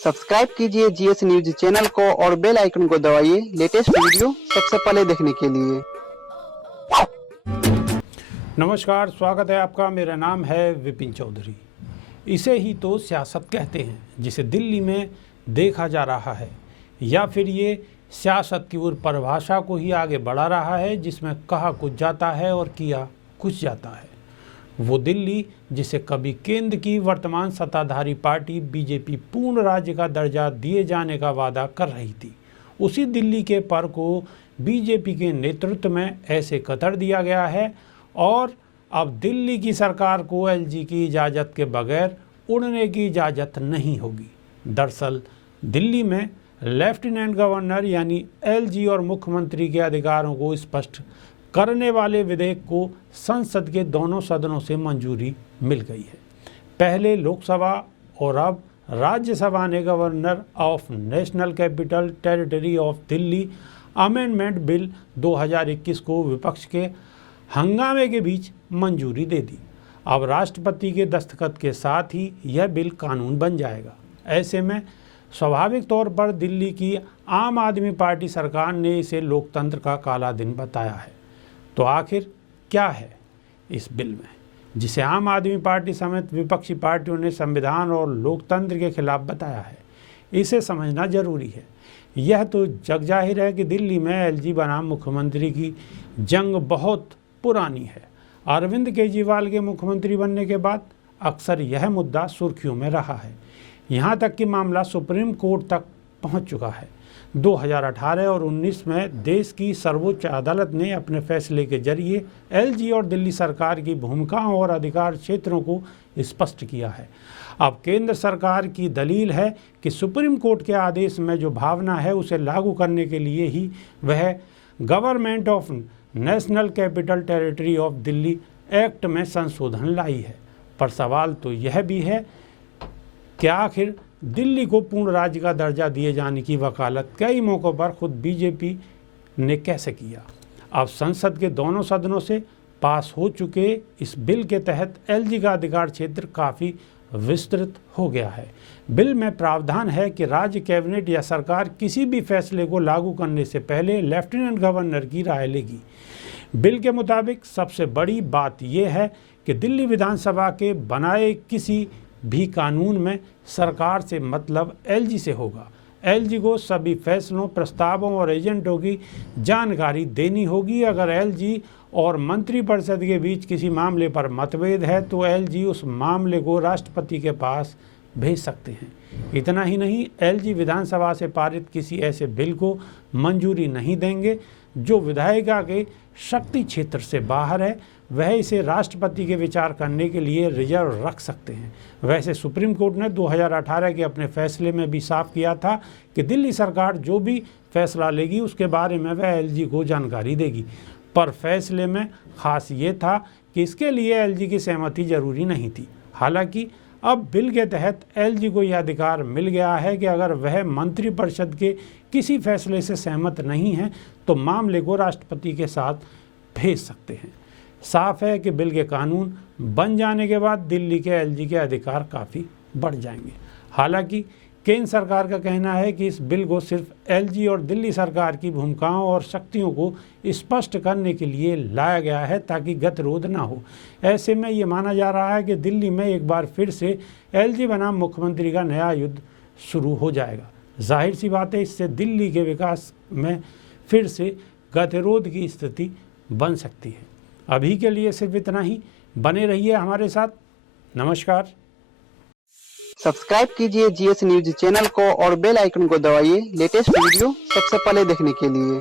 Subscribe कीजिए GS news channel को और बेल आइकन को दबाइए लेटेस्ट वीडियो सबसे पहले देखने के लिए। नमस्कार, स्वागत है आपका। मेरा नाम है विपिन चौधरी। इसे ही तो सियासत कहते हैं जिसे दिल्ली में देखा जा रहा है, या फिर ये सियासत की ओर परिभाषा को ही आगे बढ़ा रहा है जिसमें कहा कुछ जाता है और किया कुछ जाता है। वो दिल्ली जिसे कभी केंद्र की वर्तमान सत्ताधारी पार्टी बीजेपी पूर्ण राज्य का दर्जा दिए जाने का वादा कर रही थी, उसी दिल्ली के पर को बीजेपी के नेतृत्व में ऐसे कतर दिया गया है और अब दिल्ली की सरकार को एलजी की इजाज़त के बगैर उड़ने की इजाज़त नहीं होगी। दरअसल दिल्ली में लेफ्टिनेंट गवर्नर यानी एलजी और मुख्यमंत्री के अधिकारों को स्पष्ट करने वाले विधेयक को संसद के दोनों सदनों से मंजूरी मिल गई है। पहले लोकसभा और अब राज्यसभा ने governor of national capital territory of Delhi amendment bill 2021 को विपक्ष के हंगामे के बीच मंजूरी दे दी। अब राष्ट्रपति के दस्तखत के साथ ही यह बिल कानून बन जाएगा। ऐसे में स्वाभाविक तौर पर दिल्ली की आम आदमी पार्टी सरकार ने इसे लोकतंत्र का काला दिन बताया है। तो आखिर क्या है इस बिल में, जिसे आम आदमी पार्टी समेत विपक्षी पार्टियों ने संविधान और लोकतंत्र के खिलाफ बताया है? इसे समझना जरूरी है। यह तो जग जाहिर है कि दिल्ली में एलजी बनाम मुख्यमंत्री की जंग बहुत पुरानी है। अरविंद केजरीवाल के मुख्यमंत्री बनने के बाद अक्सर यह मुद्दा सुर्खियों में रहा है। यहाँ तक कि मामला सुप्रीम कोर्ट तक पहुँच चुका है। 2018 और 19 में देश की सर्वोच्च अदालत ने अपने फैसले के जरिए एलजी और दिल्ली सरकार की भूमिकाओं और अधिकार क्षेत्रों को स्पष्ट किया है। अब केंद्र सरकार की दलील है कि सुप्रीम कोर्ट के आदेश में जो भावना है उसे लागू करने के लिए ही वह government of national capital territory of Delhi act में संशोधन लाई है। पर सवाल तो यह भी है कि आखिर दिल्ली को पूर्ण राज्य का दर्जा दिए जाने की वकालत कई मौक़ों पर खुद बीजेपी ने कैसे किया। अब संसद के दोनों सदनों से पास हो चुके इस बिल के तहत एलजी का अधिकार क्षेत्र काफ़ी विस्तृत हो गया है। बिल में प्रावधान है कि राज्य कैबिनेट या सरकार किसी भी फैसले को लागू करने से पहले लेफ्टिनेंट गवर्नर की राय लेगी। बिल के मुताबिक सबसे बड़ी बात यह है कि दिल्ली विधानसभा के बनाए किसी भी कानून में सरकार से मतलब एलजी से होगा। एलजी को सभी फैसलों, प्रस्तावों और एजेंटों की जानकारी देनी होगी। अगर एलजी और मंत्रिपरिषद के बीच किसी मामले पर मतभेद है तो एलजी उस मामले को राष्ट्रपति के पास भेज सकते हैं। इतना ही नहीं, एलजी विधानसभा से पारित किसी ऐसे बिल को मंजूरी नहीं देंगे जो विधायिका के शक्ति क्षेत्र से बाहर है। वह इसे राष्ट्रपति के विचार करने के लिए रिजर्व रख सकते हैं। वैसे सुप्रीम कोर्ट ने 2018 के अपने फैसले में भी साफ किया था कि दिल्ली सरकार जो भी फैसला लेगी उसके बारे में वह एलजी को जानकारी देगी। पर फैसले में खास ये था कि इसके लिए एलजी की सहमति जरूरी नहीं थी। हालांकि अब बिल के तहत एलजी को यह अधिकार मिल गया है कि अगर वह मंत्रिपरिषद के किसी फैसले से सहमत नहीं है तो मामले को राष्ट्रपति के साथ भेज सकते हैं। साफ है कि बिल के कानून बन जाने के बाद दिल्ली के एलजी के अधिकार काफ़ी बढ़ जाएंगे। हालांकि केंद्र सरकार का कहना है कि इस बिल को सिर्फ एलजी और दिल्ली सरकार की भूमिकाओं और शक्तियों को स्पष्ट करने के लिए लाया गया है ताकि गतिरोध ना हो। ऐसे में ये माना जा रहा है कि दिल्ली में एक बार फिर से एलजी बनाम मुख्यमंत्री का नया युद्ध शुरू हो जाएगा। जाहिर सी बात है, इससे दिल्ली के विकास में फिर से गतिरोध की स्थिति बन सकती है। अभी के लिए सिर्फ इतना ही। बने रहिए हमारे साथ। नमस्कार। सब्सक्राइब कीजिए जीएस न्यूज चैनल को और बेल आइकन को दबाइए लेटेस्ट वीडियो सबसे पहले देखने के लिए।